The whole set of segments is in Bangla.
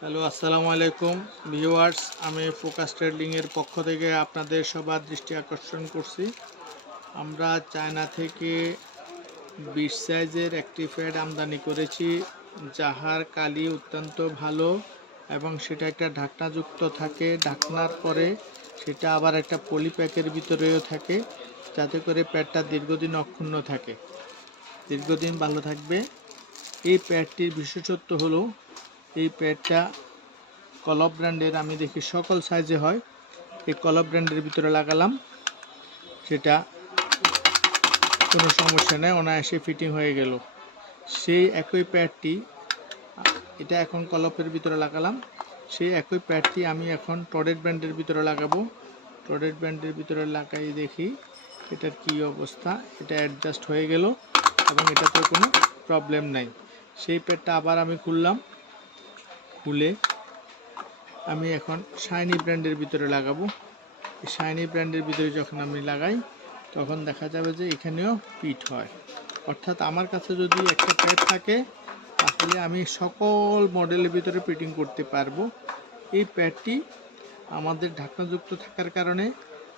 হ্যালো, আসসালামু আলাইকুম ভিউয়ার্স। আমি ফোকাস ট্রেডিংয়ের পক্ষ থেকে আপনাদের সবার দৃষ্টি আকর্ষণ করছি। আমরা চায়না থেকে 20 সাইজের একটি প্যাড আমদানি করেছি, যাহার কালি অত্যন্ত ভালো এবং সেটা একটা ঢাকনাযুক্ত থাকে। ঢাকনার পরে সেটা আবার একটা পলিপ্যাকের ভিতরেও থাকে, যাতে করে প্যাডটা দীর্ঘদিন অক্ষুণ্ণ থাকে, দীর্ঘদিন ভালো থাকবে। এই প্যাডটির বিশেষত্ব হলো এই প্যাডটা কলপ ব্র্যান্ডের। আমি দেখি সকল সাইজে হয়। এই কলপ ব্র্যান্ডের ভিতরে লাগালাম, সেটা কোনো সমস্যা নেই, অনায়াসে ফিটিং হয়ে গেল। সেই একই প্যাডটি, এটা এখন কলপের ভিতরে লাগালাম, সেই একই প্যাডটি আমি এখন টডেট ব্র্যান্ডের ভিতরে লাগাবো। টডেট ব্র্যান্ডের ভিতরে লাগাই দেখি এটার কি অবস্থা। এটা অ্যাডজাস্ট হয়ে গেল এবং এটাতে কোনো প্রবলেম নাই। সেই প্যাডটা আবার আমি খুলে আমি এখন শাইনি ব্র্যান্ডের ভিতরে লাগাবো। এই শাইনি ব্র্যান্ডের ভিতরে যখন আমি লাগাই, তখন দেখা যাবে যে এখানেও ফিট হয়। অর্থাৎ আমার কাছে যদি একটা প্যাড থাকে, তাহলে আমি সকল মডেলের ভিতরে ফিটিং করতে পারবো। এই প্যাডটি আমাদের ঢাকনাযুক্ত থাকার কারণে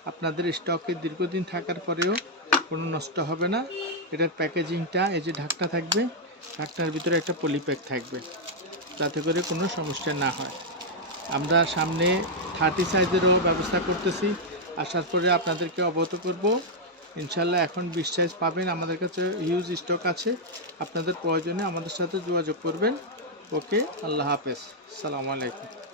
আপনাদের স্টকে দীর্ঘদিন থাকার পরেও কোনো নষ্ট হবে না। এটার প্যাকেজিংটা, এই যে ঢাকনা থাকবে, ঢাকনার ভিতরে একটা পলিপ্যাক থাকবে, যাতে করে কোনো সমস্যা না হয়। আমরা সামনে 30 সাইজেরও ব্যবস্থা করতেছি, আসার পরে আপনাদেরকে অবগত করব ইনশাল্লাহ। এখন 20 সাইজ পাবেন, আমাদের কাছে হিউজ স্টক আছে। আপনাদের প্রয়োজনে আমাদের সাথে যোগাযোগ করবেন। ওকে, আল্লাহ হাফেজ, আসসালামু আলাইকুম।